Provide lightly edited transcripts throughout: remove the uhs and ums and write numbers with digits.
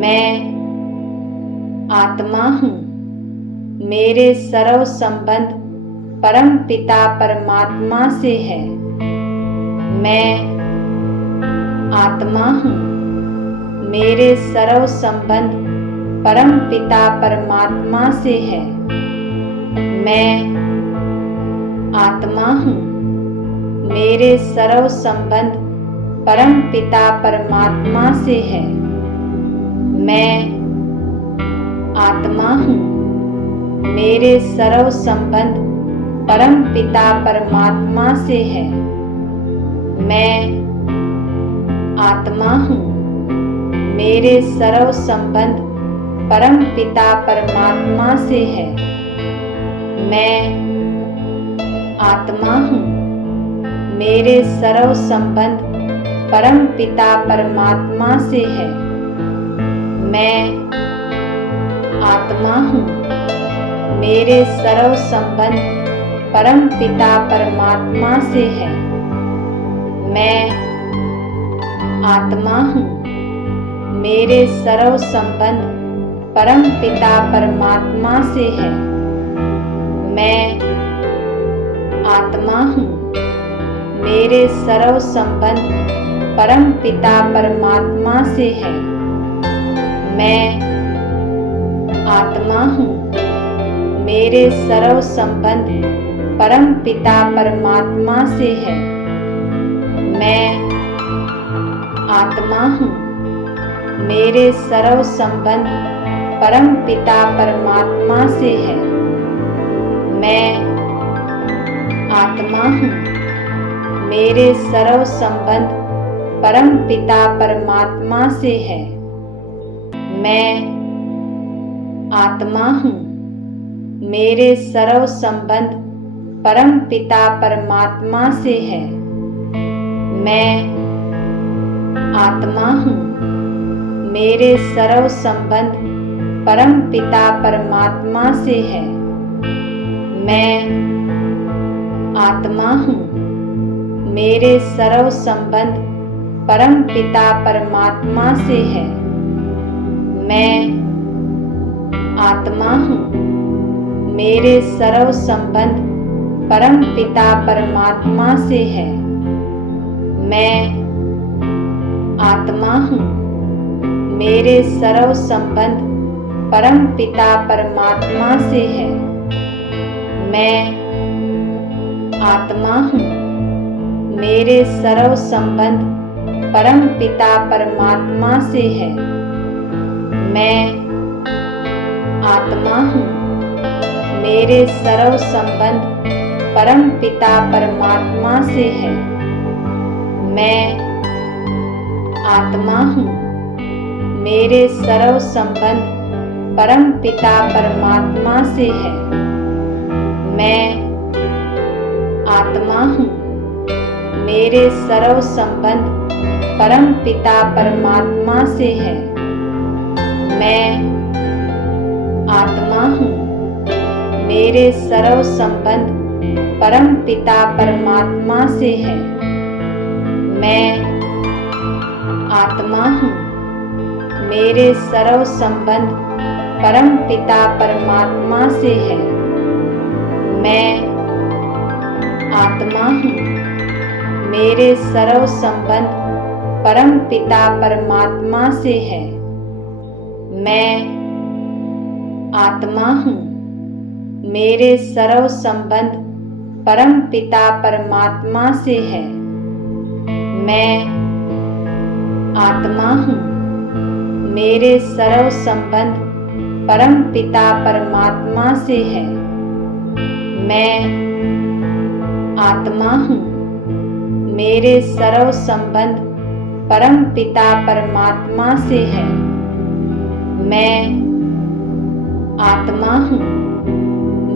मैं आत्मा हूँ। मेरे सर्व संबंध परम पिता परमात्मा से है। मैं आत्मा हूँ। मेरे सर्व संबंध परम पिता परमात्मा से है। मैं आत्मा हूँ। मेरे सर्व संबंध परम पिता परमात्मा से है। मैं आत्मा हूँ। मेरे सर्व संबंध परम पिता परमात्मा से है। मैं आत्मा हूँ। मेरे सर्व संबंध परम पिता परमात्मा से है। मैं आत्मा हूँ। मेरे सर्व संबंध परम पिता परमात्मा से है। मैं आत्मा हूँ। मेरे सर्व संबंध परम पिता परमात्मा से है। मैं आत्मा हूँ। मेरे सर्व संबंध परम पिता परमात्मा से है। मैं आत्मा हूँ। मेरे सर्व संबंध परम पिता परमात्मा से है। मैं आत्मा हूँ। मेरे सर्व संबंध परम पिता परमात्मा से है। मैं आत्मा हूँ। मेरे सर्व संबंध परम पिता परमात्मा से है। मैं आत्मा हूँ। मेरे सर्व संबंध परम पिता परमात्मा से है। मैं आत्मा हूँ। मेरे सर्व संबंध परम पिता परमात्मा से है। मैं आत्मा हूँ। मेरे सर्व संबंध परम पिता परमात्मा से है। मैं आत्मा हूँ। मेरे सर्व संबंध परम पिता परमात्मा से है। मैं आत्मा हूँ। मेरे सर्व संबंध परम पिता परमात्मा से है। मैं आत्मा हूँ। मेरे सर्व संबंध परम पिता परमात्मा से है। मैं आत्मा हूँ। मेरे सर्व संबंध परम पिता परमात्मा से है। मैं आत्मा हूँ। मेरे सर्व संबंध परम पिता परमात्मा से है। मैं आत्मा हूँ। मेरे सर्व संबंध परम पिता परमात्मा से है। मैं आत्मा हूँ। मेरे सर्व संबंध परम पिता परमात्मा से है। मैं आत्मा हूँ। मेरे सर्व संबंध परम पिता परमात्मा से है। मैं आत्मा हूँ। मेरे सर्व संबंध परम पिता परमात्मा से है। मैं आत्मा हूँ। मेरे सर्व संबंध परम पिता परमात्मा से है। मैं आत्मा हूँ। मेरे सर्व संबंध परम पिता परमात्मा से है। मैं आत्मा हूँ। मेरे सर्व संबंध परम पिता परमात्मा से है। मैं आत्मा हूँ। मेरे सर्व संबंध परम पिता परमात्मा से है। मैं आत्मा हूँ।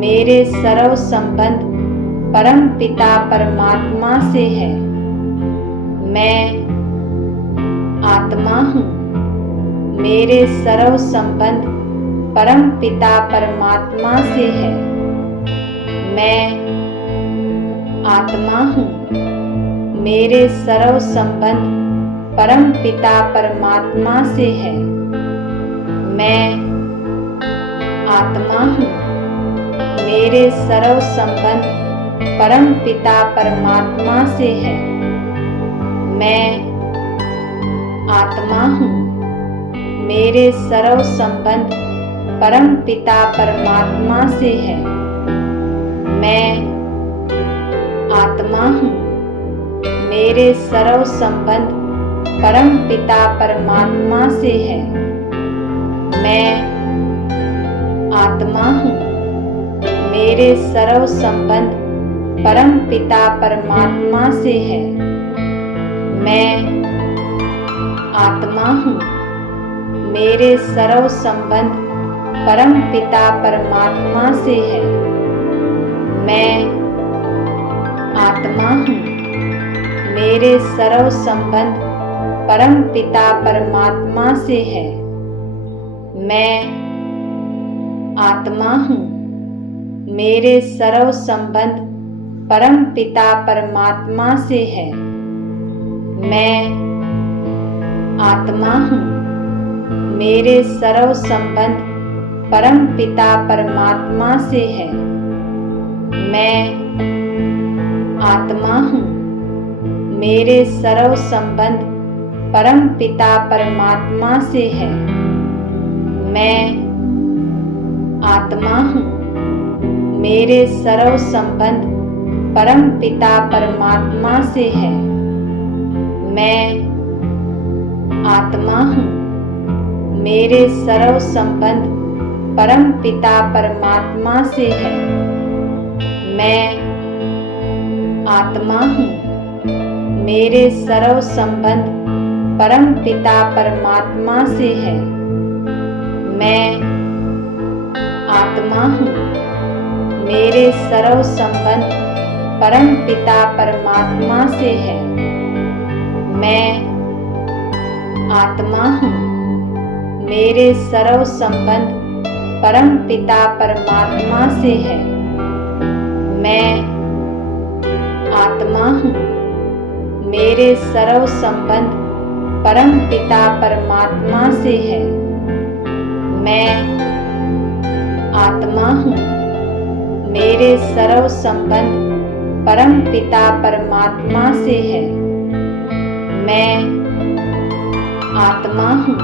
मेरे सर्व संबंध परम पिता परमात्मा से है। मैं आत्मा हूँ। मेरे सर्व संबंध परम पिता परमात्मा से है। मैं आत्मा हूँ। मेरे सर्व संबंध परम पिता परमात्मा से है। मैं आत्मा हूँ। मेरे सर्व संबंध परम पिता परमात्मा से है। मैं आत्मा हूँ। मेरे सर्व संबंध परम पिता परमात्मा से है। मैं आत्मा हूँ। मेरे सर्व संबंध परम पिता परमात्मा से है। मैं आत्मा हूँ। मेरे सर्व संबंध परम पिता परमात्मा से है। मैं आत्मा हूँ। मेरे सर्व संबंध परम पिता परमात्मा से है। मैं आत्मा हूँ। मेरे सर्व संबंध परम पिता परमात्मा से है। मैं आत्मा हूँ। मेरे सर्व संबंध परम पिता परमात्मा से है। मैं आत्मा हूँ। मेरे सर्व संबंध परम पिता परमात्मा से है। मैं आत्मा हूँ। मेरे सर्व संबंध परम पिता परमात्मा से है। मैं आत्मा हूँ। मेरे सर्व संबंध परम पिता परमात्मा से है। मैं आत्मा हूँ। मेरे सर्व संबंध परम पिता परमात्मा से है। मैं आत्मा हूँ। मेरे सर्व संबंध परम पिता परमात्मा से है। मैं आत्मा हूँ। मेरे सर्व संबंध परम पिता परमात्मा से है। मैं आत्मा हूँ। मेरे सर्व संबंध परम पिता परमात्मा से है। मैं आत्मा हूँ। मेरे सर्व संबंध परम पिता परमात्मा से है। मैं आत्मा हूँ। मेरे सर्व संबंध परम पिता परमात्मा से है। मैं आत्मा हूँ।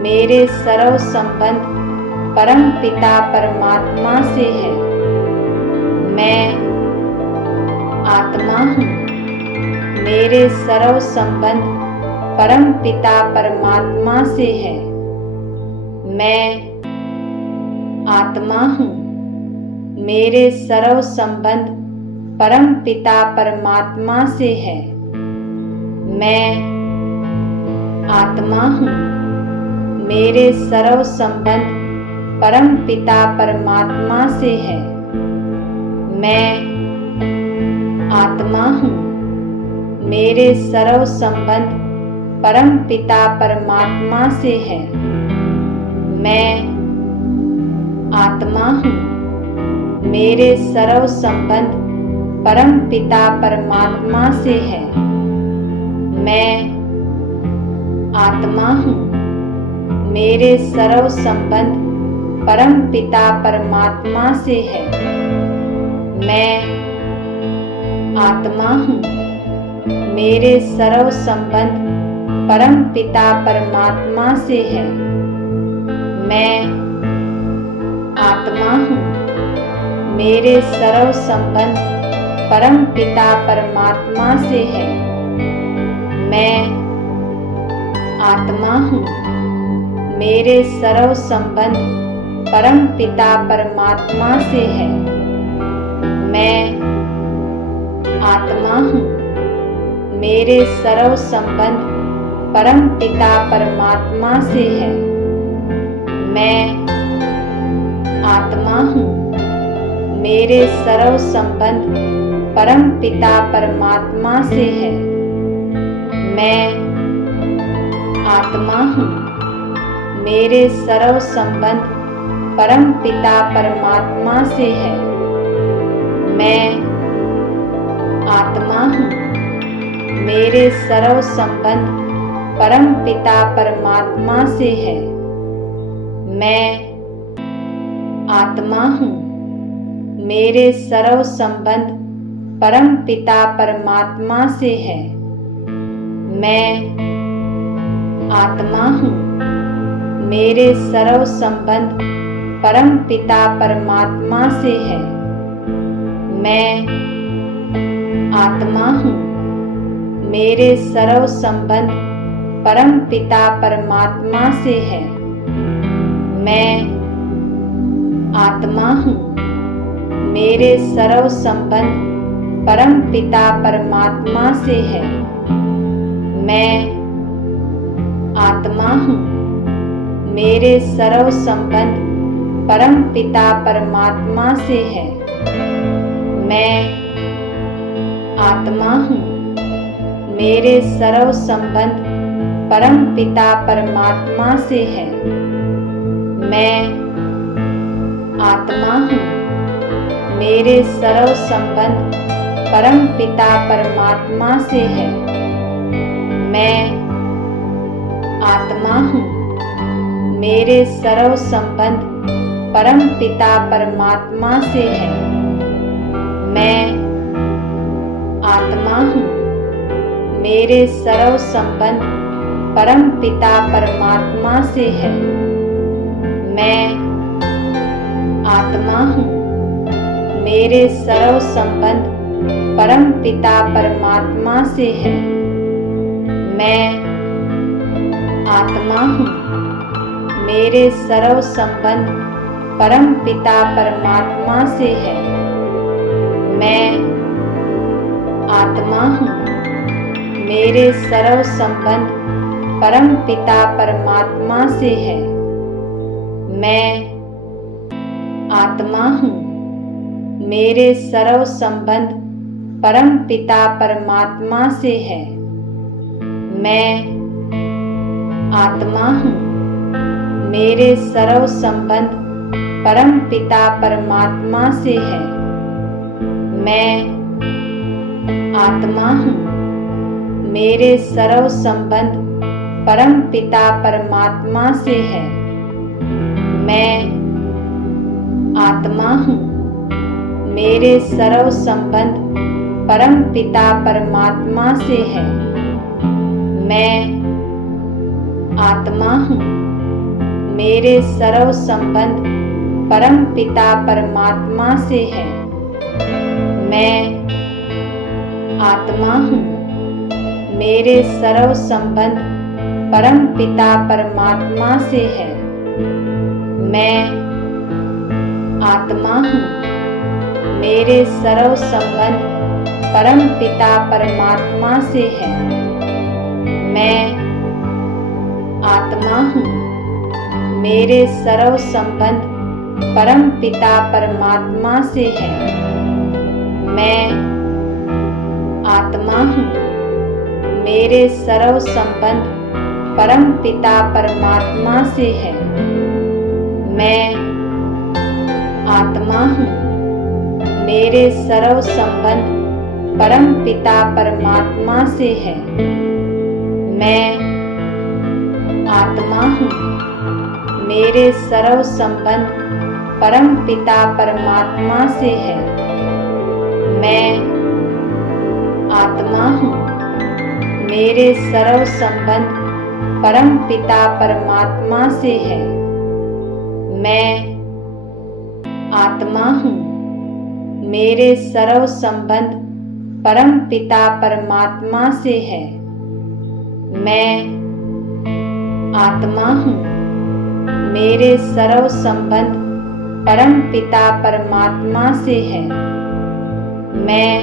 मेरे सर्व संबंध परम पिता परमात्मा से है। मैं आत्मा हूँ। मेरे सर्व संबंध परम पिता परमात्मा से है। मैं आत्मा हूँ। मेरे सर्व संबंध परम पिता परमात्मा से है। मैं आत्मा हूँ। मेरे सर्व संबंध परम पिता परमात्मा से है। मैं आत्मा हूँ। मेरे सर्व संबंध परम पिता परमात्मा से है। मैं आत्मा हूँ। मेरे सर्व संबंध परम पिता परमात्मा से है। मैं आत्मा हूँ। मेरे सर्व संबंध परम पिता परमात्मा से है। मैं आत्मा हूँ। मेरे सर्व संबंध परम पिता परमात्मा से है। मैं आत्मा हूँ। मेरे सर्व संबंध परम पिता परमात्मा से है। मैं आत्मा हूँ। मेरे सर्व संबंध परम पिता परमात्मा से है। मैं आत्मा हूँ। मेरे सर्व संबंध परम पिता परमात्मा से है। मैं आत्मा हूँ। मेरे सर्व संबंध परम पिता परमात्मा से है। मैं आत्मा हूँ। मेरे सर्व संबंध परम पिता परमात्मा से है। मैं आत्मा हूँ। मेरे सर्व संबंध परम पिता परमात्मा से है। मैं आत्मा हूँ। मेरे सर्व संबंध परम पिता परमात्मा से है। मैं आत्मा हूँ। मेरे सर्व संबंध परम पिता परमात्मा से है। मैं आत्मा हूँ। मेरे सर्व संबंध परम पिता परमात्मा से है। मैं आत्मा हूँ। मेरे सर्व संबंध परम पिता परमात्मा से है। मैं आत्मा हूँ। मेरे सर्व संबंध परम पिता परमात्मा से है। मैं आत्मा हूँ। मेरे सर्व संबंध परम पिता परमात्मा से है। मैं आत्मा हूँ। मेरे सर्व संबंध परम पिता परमात्मा से है। मैं आत्मा हूँ। मेरे सर्व संबंध परम पिता परमात्मा से है। मैं आत्मा हूँ। मेरे सर्व संबंध परम पिता परमात्मा से है। मैं आत्मा हूँ। मेरे सर्व संबंध परम पिता परमात्मा से है। मैं आत्मा हूँ। मेरे सर्व संबंध परम पिता परमात्मा से है। मैं आत्मा हूँ। मेरे सर्व संबंध परम पिता परमात्मा से है। मैं आत्मा हूँ। मेरे सर्व संबंध परम पिता परमात्मा से है। मैं आत्मा हूँ। मेरे सर्व संबंध परम पिता परमात्मा से है। मैं आत्मा हूँ। मेरे सर्व संबंध परम पिता परमात्मा से है। मैं आत्मा हूँ। मेरे सर्व संबंध परम पिता परमात्मा से है। मैं आत्मा हूँ। मेरे सर्व संबंध परम पिता परमात्मा से है। मैं आत्मा हूँ। मेरे सर्व संबंध परम पिता परमात्मा से है। मैं आत्मा हूँ। मेरे सर्व संबंध परम पिता परमात्मा से है। मैं आत्मा हूँ। मेरे सर्व संबंध परम पिता परमात्मा से है। मैं आत्मा हूँ। मेरे सर्व संबंध परम पिता परमात्मा से है। मैं आत्मा हूँ। मेरे सर्व संबंध परम पिता परमात्मा से है। मैं आत्मा हूँ। मेरे सर्व संबंध परम पिता परमात्मा से है। मैं आत्मा हूँ। मेरे सर्व संबंध परम पिता परमात्मा से है। मैं आत्मा हूँ। मेरे सर्व संबंध परम पिता परमात्मा से है। मैं आत्मा हूँ। मेरे सर्व संबंध परम पिता परमात्मा से है। मैं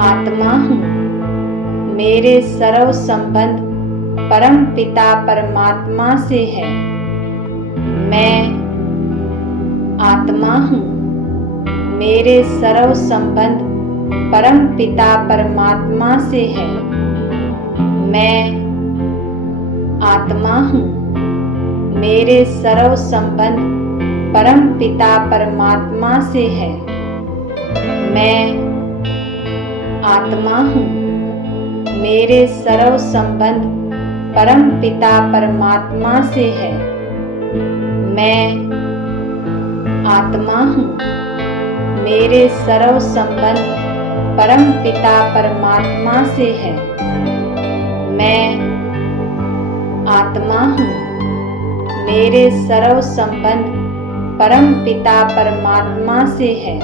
आत्मा हूँ। मेरे सर्व संबंध परम पिता परमात्मा से है। मैं आत्मा हूँ। मेरे सर्व संबंध परम पिता परमात्मा से है। मैं आत्मा हूँ। मेरे सर्व संबंध परम पिता परमात्मा से है। मैं आत्मा हूँ। मेरे सर्व संबंध परम पिता परमात्मा से है। मैं आत्मा हूँ। मेरे सर्व संबंध परम पिता परमात्मा से है। मैं आत्मा हूँ। मेरे सर्व संबंध परम पिता परमात्मा से है।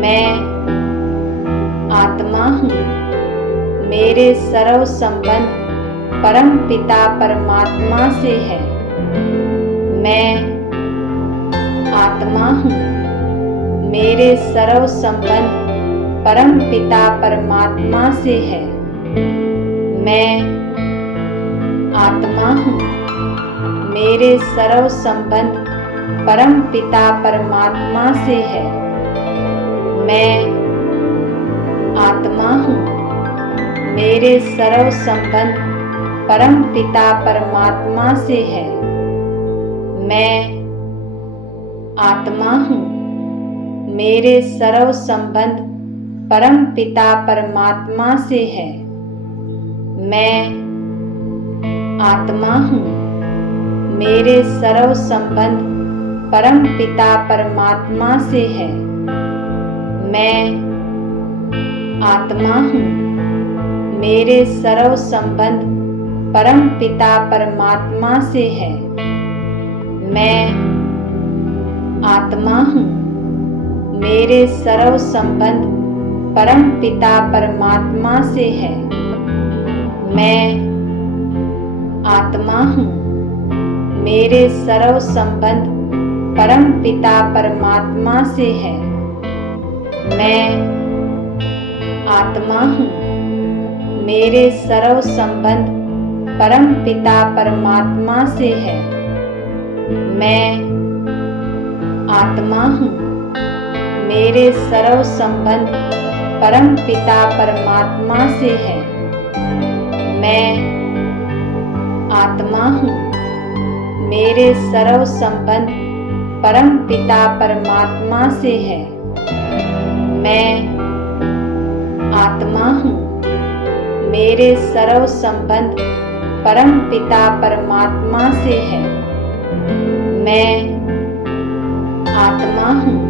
मैं आत्मा हूँ। मेरे सर्व संबंध परम पिता परमात्मा से है। मैं आत्मा हूँ। मेरे सर्व संबंध परम पिता परमात्मा से है। मैं आत्मा हूँ। मेरे सर्व संबंध परम पिता परमात्मा से है। मैं आत्मा हूँ। मेरे सर्व संबंध परम पिता परमात्मा से है। मैं आत्मा हूँ। मेरे सर्व संबंध परम पिता परमात्मा से है। मैं आत्मा हूँ। मेरे सर्व संबंध परम पिता परमात्मा से है। मैं आत्मा हूँ। मेरे सर्व संबंध परम पिता परमात्मा से है। मैं आत्मा हूँ। मेरे सर्व संबंध परम पिता परमात्मा से है। मैं आत्मा हूँ। मेरे सर्व संबंध परम पिता परमात्मा से है। मैं आत्मा हूँ। मेरे सर्व संबंध परम पिता परमात्मा से है। मैं आत्मा हूँ। मेरे सर्व संबंध परम पिता परमात्मा से है। मैं आत्मा हूँ। मेरे सर्व संबंध परम पिता परमात्मा से है। मैं आत्मा हूँ। मेरे सर्व संबंध परम पिता परमात्मा से है। मैं आत्मा हूँ।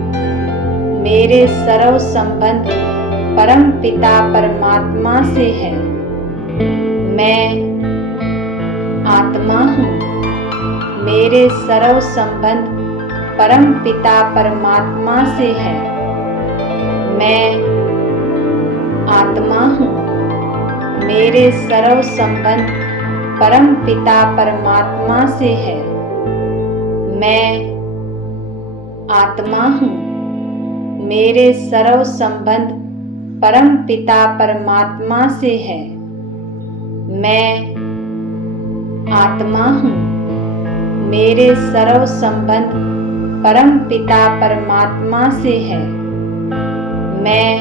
मेरे सर्व संबंध परम पिता परमात्मा से है। मैं आत्मा हूँ। मेरे सर्व संबंध परम पिता परमात्मा से है। मैं आत्मा हूँ। मेरे सर्व संबंध परम पिता परमात्मा से है। मैं आत्मा हूँ। मेरे सर्व संबंध परम पिता परमात्मा से है। मैं आत्मा हूँ। मेरे सर्व संबंध परम पिता परमात्मा से है। मैं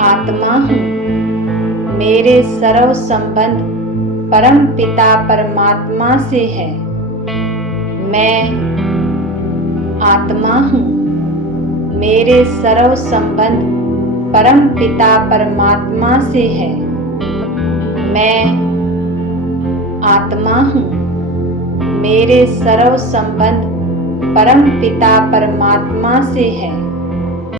आत्मा हूँ। मेरे सर्व संबंध परम पिता परमात्मा से है। मैं आत्मा हूँ। मेरे सर्व संबंध परम पिता परमात्मा से है। मैं आत्मा हूँ। मेरे सर्व संबंध परम पिता परमात्मा से है।